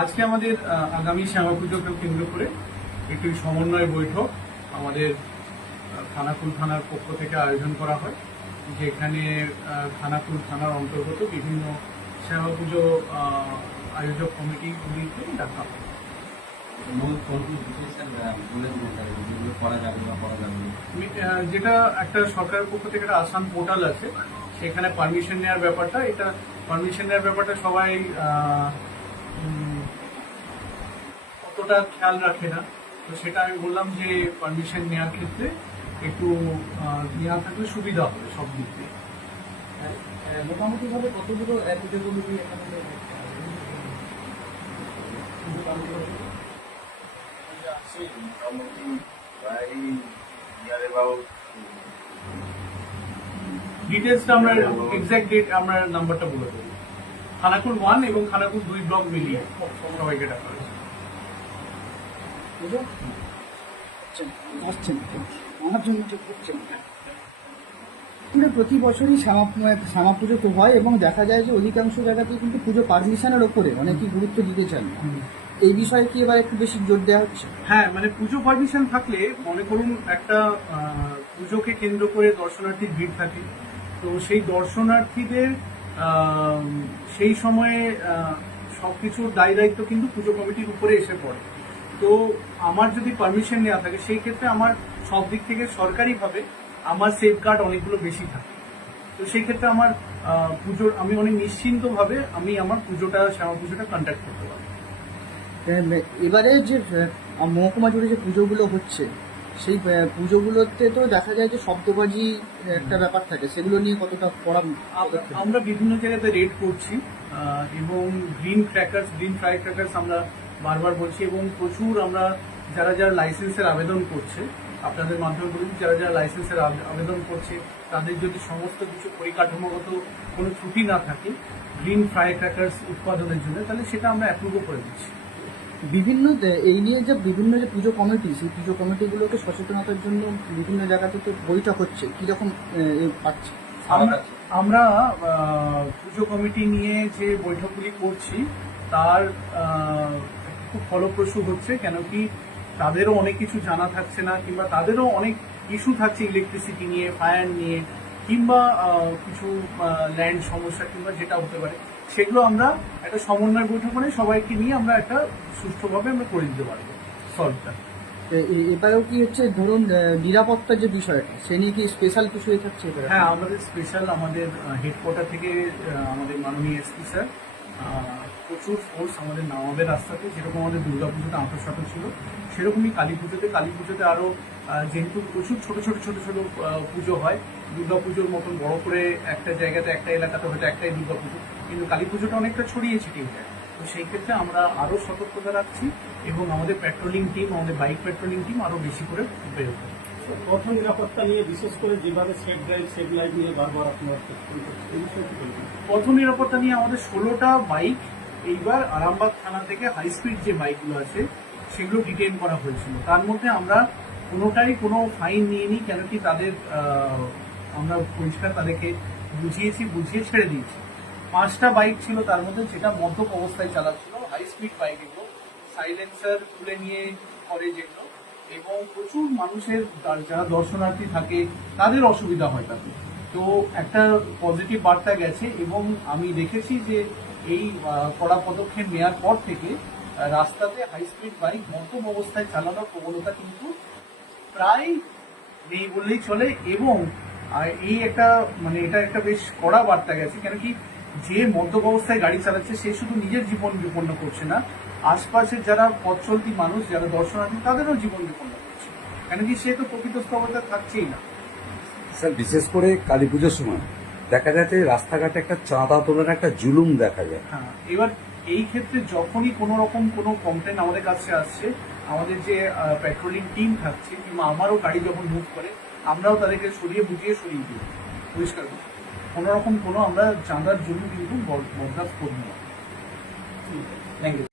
আজকে আমাদের আগামী শ্যামা পুজোকে কেন্দ্র করে একটি সমন্বয় বৈঠক আমাদের খানাকুল থানার পক্ষ থেকে আয়োজন করা হয় যেখানে খানাকুল থানার অন্তর্গত বিভিন্ন শ্যামা পুজো আয়োজক কমিটিগুলিকে ডাকা হয়। যেটা একটা সরকারের পক্ষ থেকে একটা আসাম পোর্টাল আছে সেখানে পারমিশন নেওয়ার ব্যাপারটা এটা পারমিশন নেওয়ার ব্যাপারটা সবাই অতটা খেয়াল রাখে না। তো সেটা আমি বললাম যে পারমিশন নেওয়ার ক্ষেত্রে একটু নেওয়া থাকলে সুবিধা হবে সব দিক দিয়ে। মোটামুটি ভাবে কতগুলো পুজো কমিটি এখানে আছে মোটামুটি প্রায় অ্যাবাউট ডিটেলসটা আমরা এক্সাক্ট ডেট আমরা নাম্বারটা বলে দেবো। খানাকুল ওয়ান এবং খানাকুল দুই ব্লক মিলিয়ে সবাইকে ডাকা হয়েছে আসছেন আমার জন্য ঠিক করছেন কিন্তু প্রতি বছরই শ্যামা শ্যামা পুজো তো হয় এবং দেখা যায় যে অধিকাংশ জায়গাতে কিন্তু পুজো পারমিশনের ওপরে অনেকেই গুরুত্ব দিতে চান এই বিষয়ে কি এবার একটু বেশি জোর দেওয়া হচ্ছে? হ্যাঁ মানে পুজো পারমিশন থাকলে মনে করুন একটা পুজোকে কেন্দ্র করে দর্শনার্থীর ভিড় থাকে। তো সেই দর্শনার্থীদের সেই সময়ে আহ, সবকিছুর দায় দায়িত্ব কিন্তু পুজো কমিটির উপরে এসে পড়ে। তো আমার যদি পারমিশন নেওয়া থাকে সেই ক্ষেত্রে আমার সব দিক থেকে সরকারিভাবে আমার সেফ গার্ড অনেকগুলো বেশি থাকে। তো সেই ক্ষেত্রে আমার পুজোর আমি অনেক নিশ্চিন্তভাবে আমি আমার পুজোটা শ্যামা পুজোটা কন্ট্যাক্ট করতে পারব। এবারে যে মহকুমা জুড়ে যে পুজোগুলো হচ্ছে সেই পুজোগুলোতে তো দেখা যায় যে শব্দবাজি একটা ব্যাপার থাকে। সেগুলো নিয়ে কতটা পড়া আমরা- বিভিন্ন জায়গাতে রেড করছি এবং green crackers green fry crackers আমরা বারবার বলছি, এবং প্রচুর আমরা যারা যারা লাইসেন্সের আবেদন করছে, আপনাদের মাধ্যমে বলছি যারা যারা লাইসেন্সের আবেদন করছে, তাদের যদি সমস্ত কিছু পরিকাঠামোগত কোনো ত্রুটি না থাকে গ্রিন ফ্রাই ক্র্যাকার্স উৎপাদনের জন্য, তাহলে সেটা আমরা অ্যাপ্রুভও করে দিচ্ছি। বিভিন্ন এই নিয়ে যে বিভিন্ন যে পুজো কমিটি, সেই পুজো কমিটিগুলোকে সচেতনতার জন্য বিভিন্ন জায়গাতে তো বৈঠক হচ্ছে, কীরকম পাচ্ছে? আমরা আমরা পুজো কমিটি নিয়ে যে বৈঠকগুলি করছি, তার খুব ফলপ্রসূ হচ্ছে, কেন কি তাদেরও অনেক কিছু জানা থাকছে না, কিংবা তাদেরও অনেক ইস্যু থাকছে ইলেকট্রিসিটি নিয়ে, ফায়ার নিয়ে কিংবা কিছু ল্যান্ড সমস্যা কিংবা যেটা হতে পারে সেগুলো আমরা একটা সমন্বয় বৈঠক করে সবাইকে নিয়ে আমরা একটা সুষ্ঠুভাবে আমরা করে দিতে পারব সলভটা এবারেও কি হচ্ছে ধরুন নিরাপত্তার যে বিষয়টা সে নিয়ে কি স্পেশাল কিছু এ থাকছে হ্যাঁ আমাদের স্পেশাল আমাদের হেডকোয়ার্টার থেকে আমাদের মাননীয় এসপি স্যার প্রচুর ফোর্স আমাদের নামাবের রাস্তাতে। যেরকম আমাদের দুর্গা দুর্গাপুজোতে আঁতশাত ছিল সেরকমই কালী পুজোতে কালী পুজোতে আরও যেহেতু প্রচুর ছোট ছোট ছোট ছোট পুজো হয় দুর্গাপুজোর মতন বড় করে একটা জায়গাতে একটা এলাকাতে হয়তো একটাই দুর্গাপুজো। কিন্তু কালী পুজোটা অনেকটা ছড়িয়ে ছিটিয়ে যায় তো সেই ক্ষেত্রে আমরা আরও সতর্কতা রাখছি এবং আমাদের পেট্রোলিং টিম আমাদের বাইক পেট্রোলিং টিম আরও বেশি করে বেরোবে পথ নিরাপত্তা নিয়ে বিশেষ করে যেভাবে সেট ড্রাইভ সেট লাইট নিয়ে বারবার আপনারা? পথ নিরাপত্তা নিয়ে আমাদের ষোলোটা বাইক এইবার আরামবাগ থানা থেকে হাই স্পিড যে বাইকগুলো আছে, সেগুলো ডিটেন করা হয়েছিল। তার মধ্যে আমরা কোনোটাই কোনো ফাইন নিয়ে নিই কেন কি তাদের আমরা পরিষ্কার তাদেরকে বুঝিয়েছি, বুঝিয়ে ছেড়ে দিয়েছি। পাঁচটা বাইক ছিল তার মধ্যে, যেটা মদ্যপ অবস্থায় চালাচ্ছিল হাই স্পিড বাইক এগুলো। সাইলেন্সার তুলে নিয়ে করে যেগুলো। এবং প্রচুর মানুষের যারা দর্শনার্থী থাকে, তাদের অসুবিধা হয় তাতে। তো একটা পজিটিভ বার্তা গেছে, এবং আমি দেখেছি যে এই কড়া পদক্ষেপ নেওয়ার পর থেকে রাস্তাতে হাই স্পিড বাইক মধ্যম অবস্থায় চালানোর প্রবণতা কিন্তু প্রায় নেই বললেই চলে এবং এই একটা মানে এটা একটা বেশ কড়া বার্তা গেছে। কেন কি যে মদ্যপ অবস্থায় গাড়ি চালাচ্ছে, সে শুধু নিজের জীবন বিপন্ন করছে না, আশপাশের যারা পথ চলতি মানুষ, যারা দর্শনার্থী, তাদেরও জীবন বিপন্ন করছে। কেন কি সে তো প্রকৃত স্থবতা থাকছেই না। স্যার, বিশেষ করে কালী পুজোর সময়। দেখা যাচ্ছে রাস্তাঘাটে একটা চাঁদা তোলার একটা জুলুম দেখা যায়। হ্যাঁ এবার এই ক্ষেত্রে যখনই কোনো রকম কোনো কমপ্লেন আমাদের কাছে আসছে, আমাদের যে পেট্রোলিং টিম থাকছে কিংবা আমারও গাড়ি যখন মুভ করে, আমরাও তাদেরকে সরিয়ে বুঝিয়ে সরিয়ে দিই। পরিষ্কার করি কোনো রকম কোনো আমরা চাঁদার জন্য কিন্তু বর- বরদাস্ত করব না। Thank you